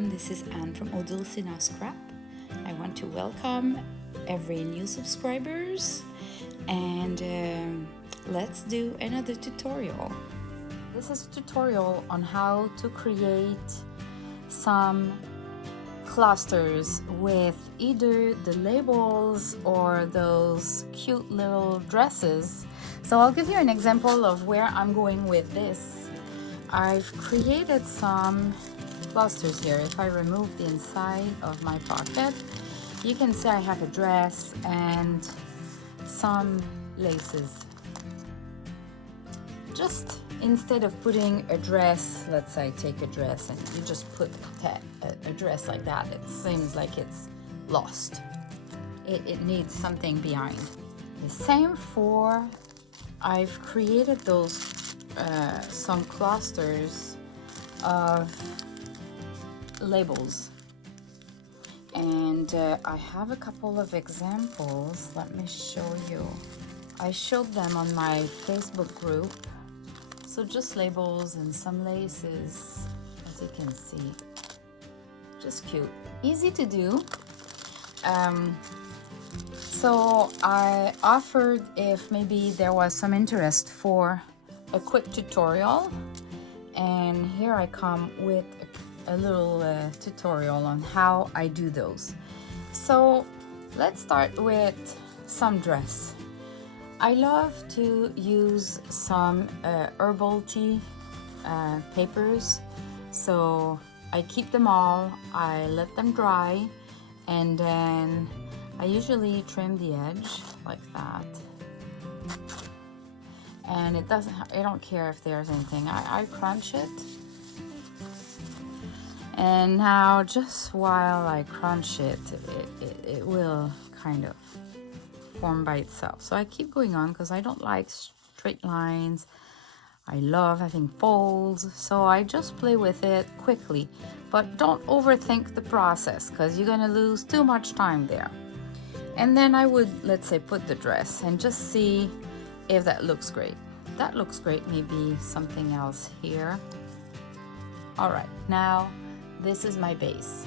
everyone, this is Anne from Odulcina Scrap. I want to welcome every new subscribers and let's do another tutorial. This is a tutorial on how to create some clusters with either the labels or those cute little dresses. So I'll give you an example of where I'm going with this. I've created some clusters here. If I remove the inside of my pocket, you can see I have a dress and some laces. Just instead of putting a dress, let's say take a dress and you just put a dress like that, it seems like it's lost. It needs something behind. The same for, I've created those some clusters of labels, and I have a couple of examples. Let me show you. I showed them on my Facebook group. So just labels and some laces, as you can see. Just cute, easy to do. So I offered if maybe there was some interest for a quick tutorial, and here I come with a little tutorial on how I do those. So let's start with some dress. I love to use some herbal tea papers, so I keep them all, I let them dry, and then I usually trim the edge like that. And it doesn't, I don't care if there's anything. I crunch it. And now just while I crunch it, it will kind of form by itself. So I keep going on because I don't like straight lines. I love having folds. So I just play with it quickly. But don't overthink the process because you're gonna lose too much time there. And then I would, let's say, put the dress and just see if that looks great. That looks great, maybe something else here. All right, now this is my base.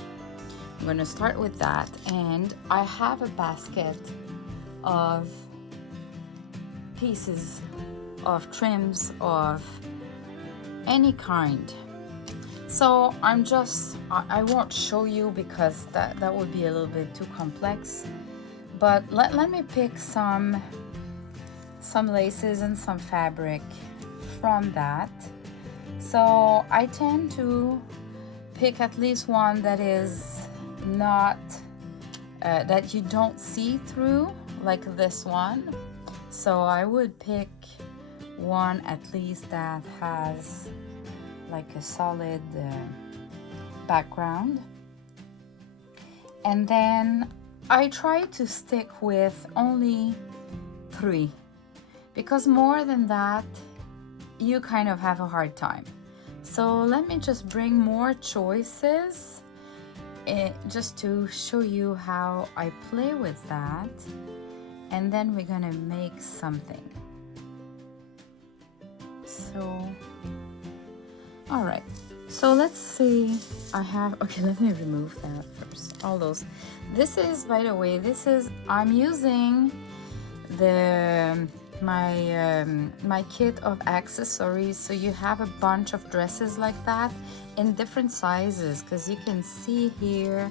I'm gonna start with that, and I have a basket of pieces of trims of any kind. So I won't show you because that would be a little bit too complex, but let me pick some laces and some fabric from that. So I tend to pick at least one that is not that you don't see through, like this one. So I would pick one at least that has like a solid background, and then I try to stick with only 3, because more than that you kind of have a hard time. So let me just bring more choices just to show you how I play with that, and then we're gonna make something. So all right, so let's see. Okay, let me remove that first. All those, this is, by the way, I'm using my kit of accessories, so you have a bunch of dresses like that in different sizes, because you can see here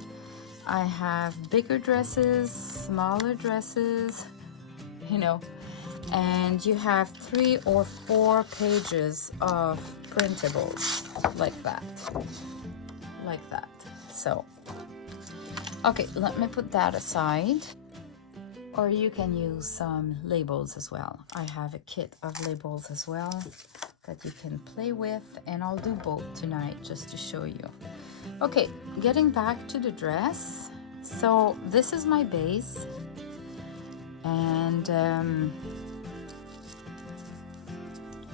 I have bigger dresses, smaller dresses, you know, and you have 3 or 4 pages of printables like that. So okay, let me put that aside. Or you can use some labels as well. I have a kit of labels as well that you can play with, and I'll do both tonight just to show you. Okay, getting back to the dress. So this is my base, and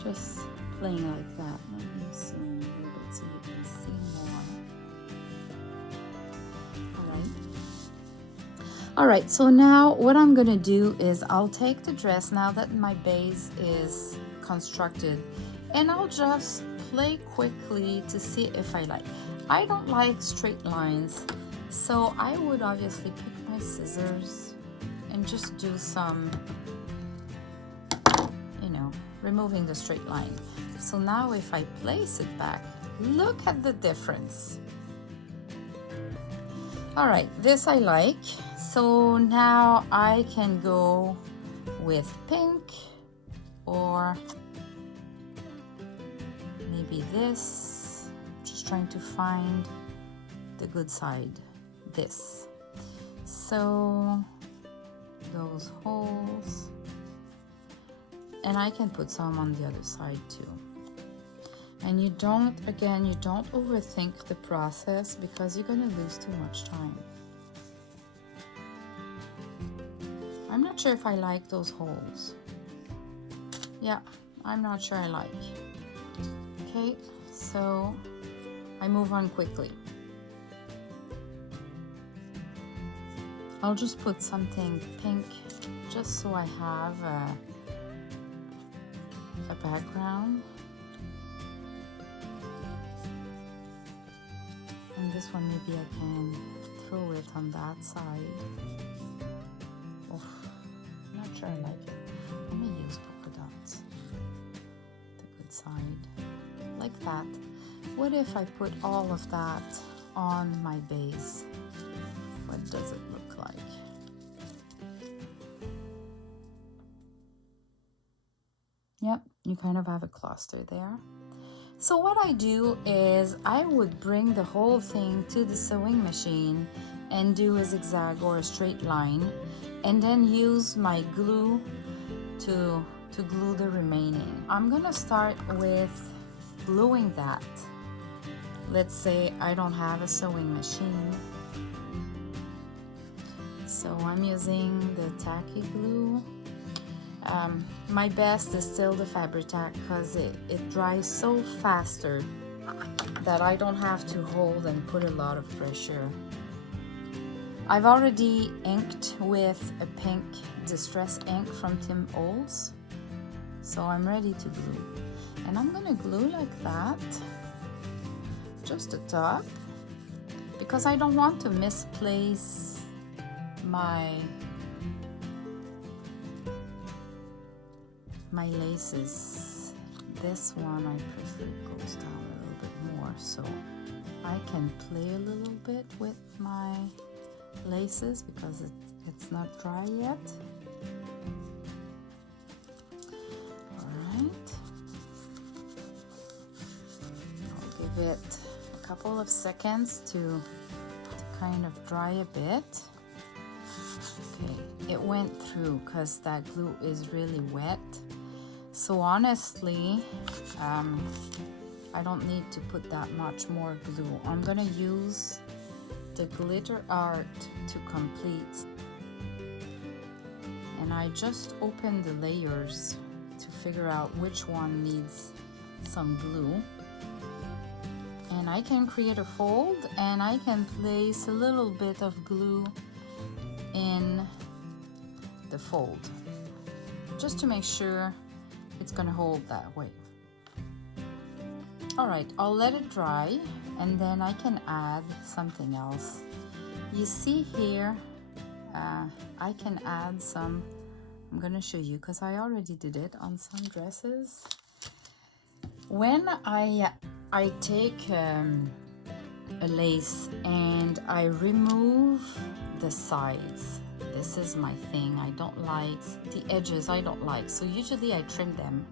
just playing like that. Let me zoom a little bit so you can see more. All right, so now what I'm gonna do is I'll take the dress now that my base is constructed, and I'll just play quickly to see if I like. I don't like straight lines, so I would obviously pick my scissors and just do some, you know, removing the straight line. So now if I place it back, look at the difference. All right, this I like. So now I can go with pink, or maybe this. Just trying to find the good side. This. So those holes, and I can put some on the other side too. And you don't overthink the process, because you're gonna lose too much time. I'm not sure if I like those holes. Yeah, I'm not sure I like. Okay, so I move on quickly. I'll just put something pink just so I have a background. And this one, maybe I can throw it on that side. Oh, I'm not sure I like it. Let me use polka dots. The good side. Like that. What if I put all of that on my base? What does it look like? Yep, you kind of have a cluster there. So what I do is I would bring the whole thing to the sewing machine and do a zigzag or a straight line, and then use my glue to glue the remaining. I'm gonna start with gluing that. Let's say I don't have a sewing machine. So I'm using the tacky glue. My best is still the Fabri-Tac, because it dries so faster that I don't have to hold and put a lot of pressure. I've already inked with a pink distress ink from Tim Holtz, so I'm ready to glue. And I'm gonna glue like that, just the top, because I don't want to misplace my laces. This one I prefer goes down a little bit more, so I can play a little bit with my laces because it's not dry yet. All right, I'll give it a couple of seconds to kind of dry a bit. Okay, it went through because that glue is really wet. So honestly, I don't need to put that much more glue. I'm gonna use the glitter art to complete. And I just open the layers to figure out which one needs some glue. And I can create a fold, and I can place a little bit of glue in the fold, just to make sure it's gonna hold that way. All right, I'll let it dry, and then I can add something else. You see here, I can add some, I'm gonna show you because I already did it on some dresses. When I take a lace and I remove the sides, this is my thing. I don't like the edges, I don't like. So usually I trim them,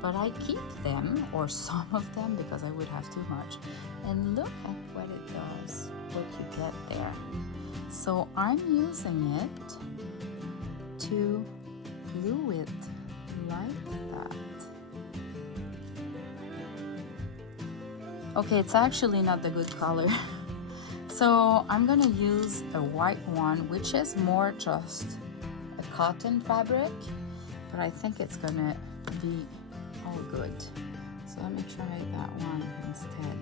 but I keep them, or some of them, because I would have too much. And look at what it does, what you get there. So I'm using it to glue it like that. Okay, it's actually not the good color. So I'm gonna use a white one, which is more just a cotton fabric, but I think it's gonna be all good. So let me try that one instead.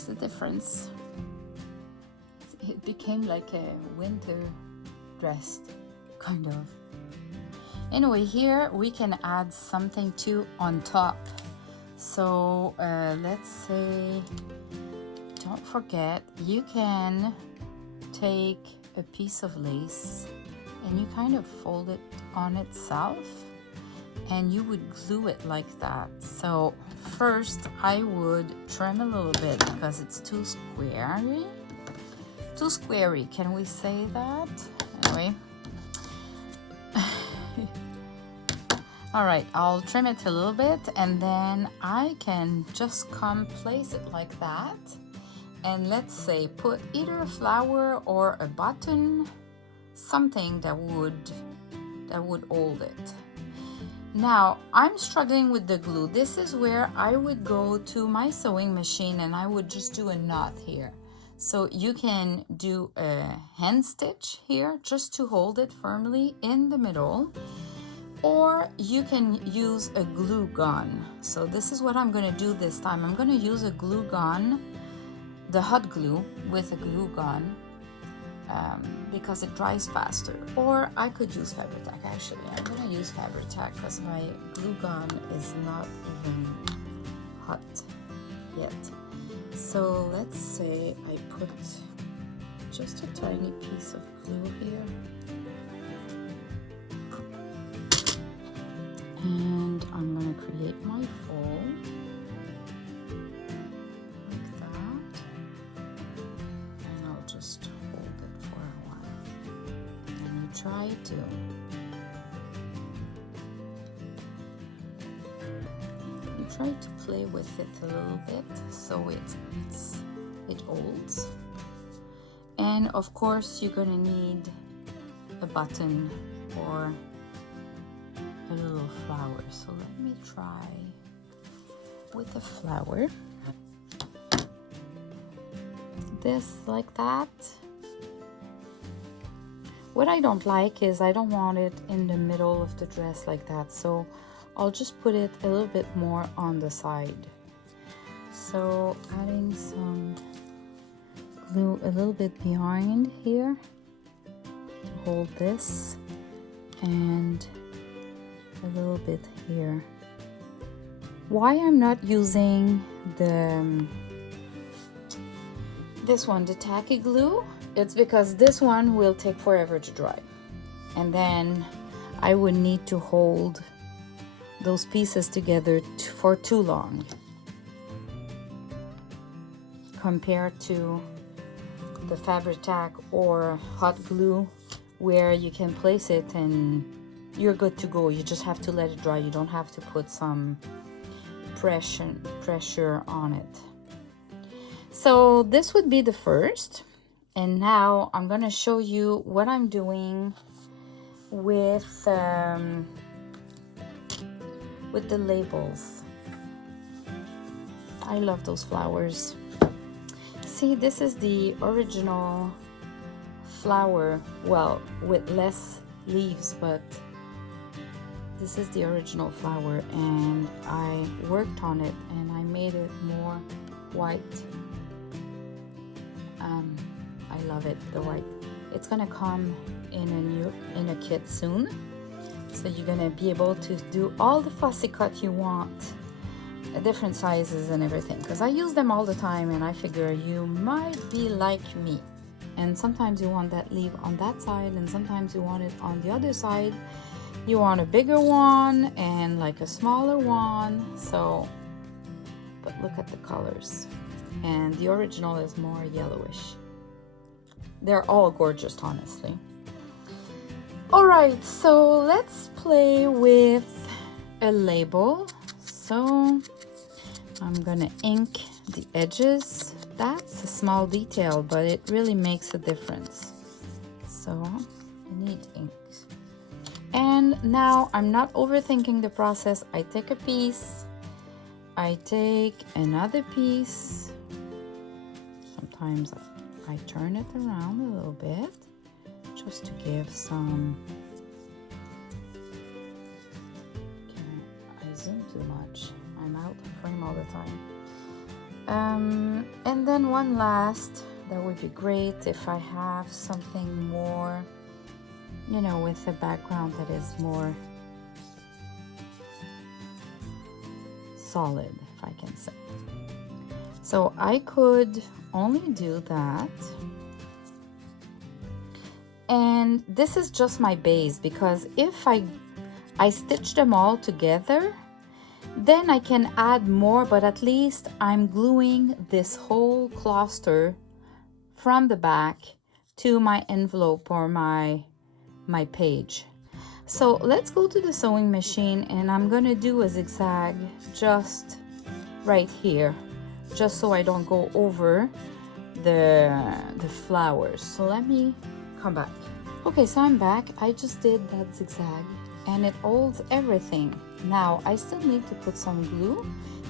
makes a difference. It became like a winter dress, kind of. Anyway, here we can add something too on top. So let's say, don't forget, you can take a piece of lace and you kind of fold it on itself and you would glue it like that. So first I would trim a little bit because it's too squarey. Too squarey, can we say that? Anyway. All right, I'll trim it a little bit and then I can just come place it like that. And let's say put either a flower or a button, something that would hold it. Now I'm struggling with the glue. This is where I would go to my sewing machine and I would just do a knot here. So you can do a hand stitch here just to hold it firmly in the middle, or you can use a glue gun. So this is what I'm going to do this time. I'm going to use a glue gun, the hot glue with a glue gun, because it dries faster. Or I could use Fabri-Tac. Actually, I'm going to use Fabri-Tac because my glue gun is not even hot yet. So let's say I put just a tiny piece of glue here. And I'm going to create my fold like that. And I'll just hold it for a while. And you try to play with it a little bit so it holds. And of course you're going to need a button or a little flower. So let me try with a flower. This like that. What I don't like is I don't want it in the middle of the dress like that. So I'll just put it a little bit more on the side. So adding some glue a little bit behind here to hold this, and a little bit here. Why I'm not using this one, the tacky glue, it's because this one will take forever to dry, and then I would need to hold those pieces together for too long compared to the Fabri-Tac or hot glue, where you can place it and you're good to go. You just have to let it dry. You don't have to put some pressure on it. So this would be the first, and now I'm gonna show you what I'm doing with the labels. I love those flowers. See, this is the original flower, well, with less leaves, but this is the original flower, and I worked on it and I made it more white. I love it, the white. It's gonna come in a kit soon, so you're gonna be able to do all the fussy cut you want, different sizes and everything, because I use them all the time, and I figure you might be like me, and sometimes you want that leaf on that side and sometimes you want it on the other side. You want a bigger one and like a smaller one. So, but look at the colors, and the original is more yellowish. They're all gorgeous, honestly. All right, so let's play with a label. So I'm gonna ink the edges. That's a small detail, but it really makes a difference. So you need ink. And now I'm not overthinking the process. I take a piece, I take another piece. Sometimes I turn it around a little bit just to give some. Okay, I zoom too much. I'm out of frame all the time. And then one last, that would be great if I have something more, you know, with a background that is more solid, if I can say. So I could only do that. And this is just my base, because if I stitch them all together, then I can add more, but at least I'm gluing this whole cluster from the back to my envelope or my page. So let's go to the sewing machine, and I'm gonna do a zigzag just right here, just so I don't go over the flowers. So let me come back. Okay, so I'm back. I just did that zigzag and it holds everything. Now I still need to put some glue,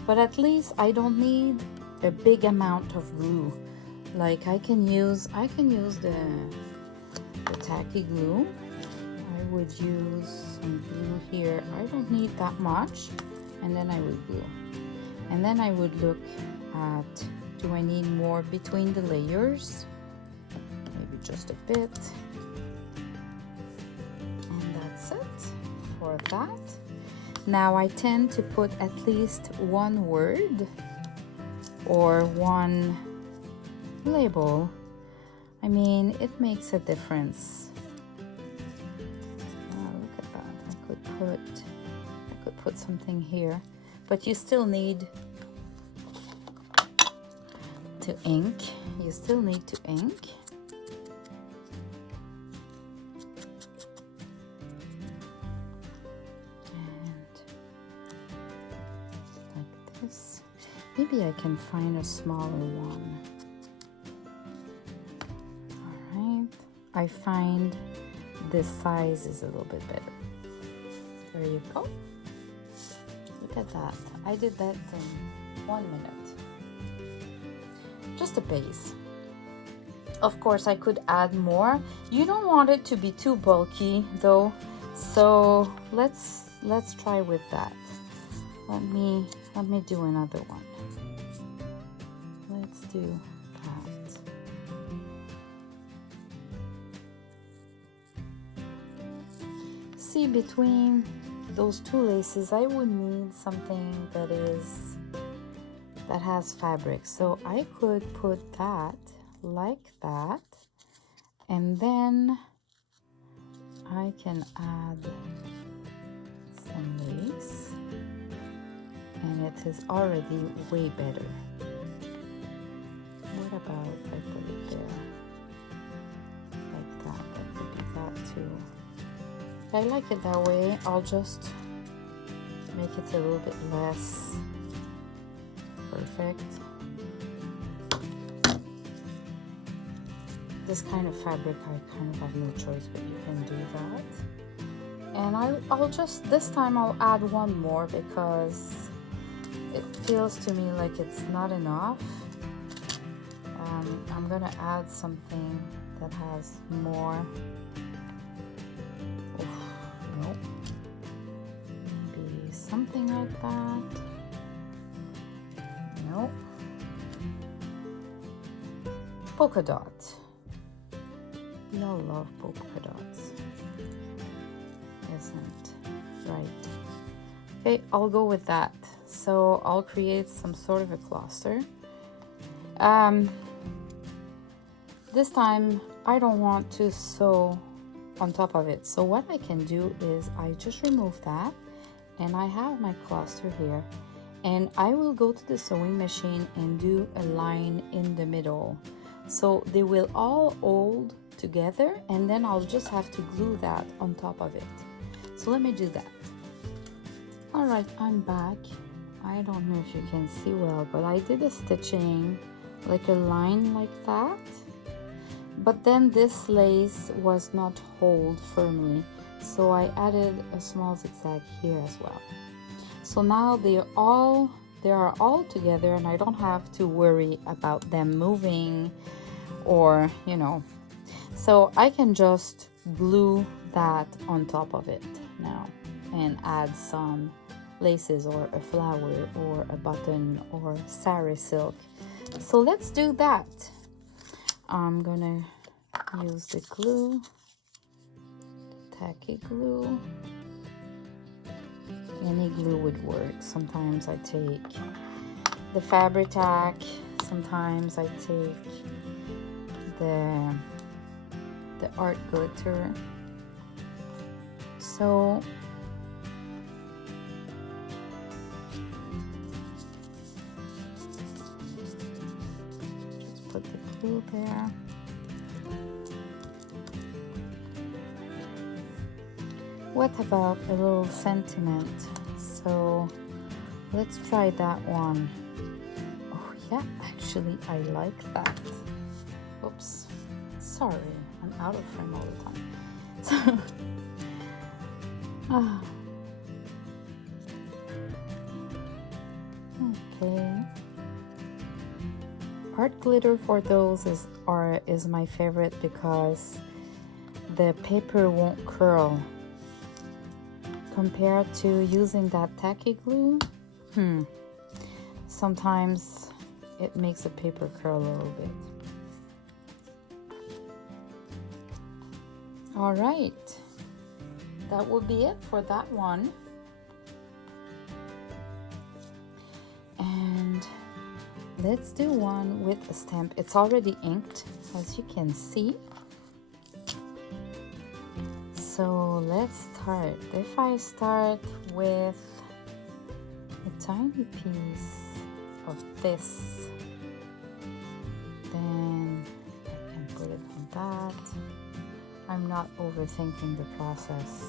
but at least I don't need a big amount of glue. Like I can use the tacky glue. I would use some glue here. I don't need that much, and then I would glue. And then I would look at, do I need more between the layers? Maybe just a bit. And that's it for that. Now I tend to put at least one word or one label. I mean, it makes a difference. Look at that. I could put something here, but you still need to ink. You still need to ink. Maybe I can find a smaller one. All right, I find this size is a little bit better. There you go. Look at that. I did that in 1 minute. Just a base. Of course, I could add more. You don't want it to be too bulky though, so let's try with that. Let me do another one. Let's do that. See, between those two laces, I would need something that has fabric. So I could put that like that, and then I can add some lace, and it is already way better. What about if I put it there like that? That could be that too. If I like it that way, I'll just make it a little bit less perfect. This kind of fabric, I kind of have no choice, but you can do that. And I'll just, this time I'll add one more because it feels to me like it's not enough. I'm gonna add something that has more. Nope. Maybe something like that. Nope. Polka dot. We all love polka dots, isn't right? Okay, I'll go with that. So I'll create some sort of a cluster. This time I don't want to sew on top of it. So what I can do is I just remove that, and I have my cluster here, and I will go to the sewing machine and do a line in the middle. So they will all hold together, and then I'll just have to glue that on top of it. So let me do that. All right, I'm back. I don't know if you can see well, but I did a stitching like a line like that, but then this lace was not hold firmly, so I added a small zigzag here as well. So now they are all together, and I don't have to worry about them moving, or you know, so I can just glue that on top of it now and add some laces or a flower or a button or sari silk. So let's do that. I'm gonna use the glue, tacky glue. Any glue would work. Sometimes I take the Fabri-Tac, sometimes I take the art glitter. So just put the glue there. What about a little sentiment? So let's try that one. Oh yeah, actually I like that. Oops, sorry, I'm out of frame all the time. So, okay. Art glitter for those is my favorite because the paper won't curl. Compared to using that tacky glue, sometimes it makes the paper curl a little bit. All right, that will be it for that one. And let's do one with a stamp. It's already inked, as you can see. So let's start. If I start with a tiny piece of this, then I can put it on that. I'm not overthinking the process.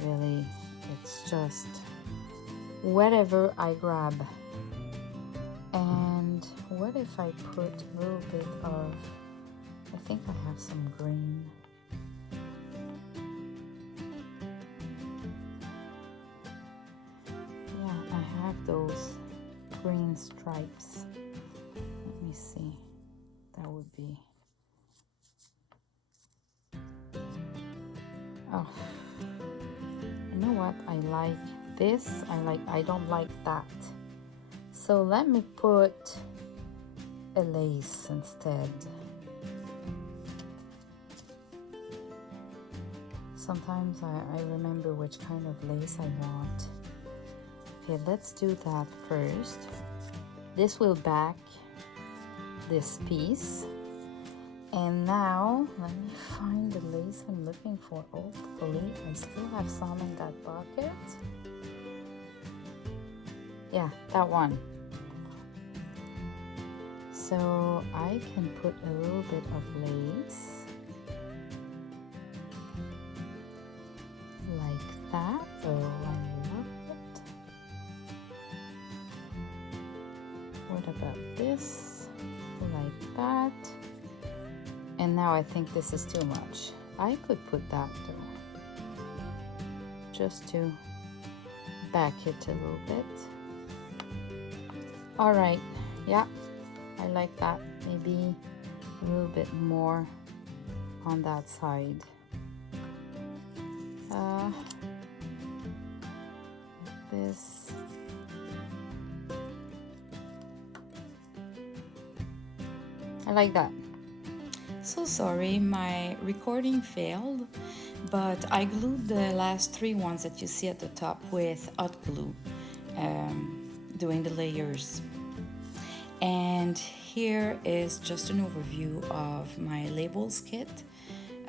Really, it's just whatever I grab. And what if I put a little bit of, I think I have some green. Those green stripes. Let me see. That would be. Oh, you know what? I like this. I don't like that. So let me put a lace instead. Sometimes I remember which kind of lace I want. Okay, let's do that first. This will back this piece. And now, let me find the lace I'm looking for. Hopefully, I still have some in that pocket. Yeah, that one. So I can put a little bit of lace. Like that. Oh, I love it. What about this? Like that. And now I think this is too much. I could put that though. Just to back it a little bit. All right, yeah, I like that. Maybe a little bit more on that side. Like this. I like that. So sorry, my recording failed, but I glued the last 3 ones that you see at the top with hot glue, doing the layers. And here is just an overview of my labels kit,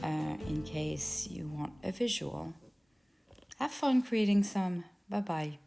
in case you want a visual. Have fun creating some. Bye-bye.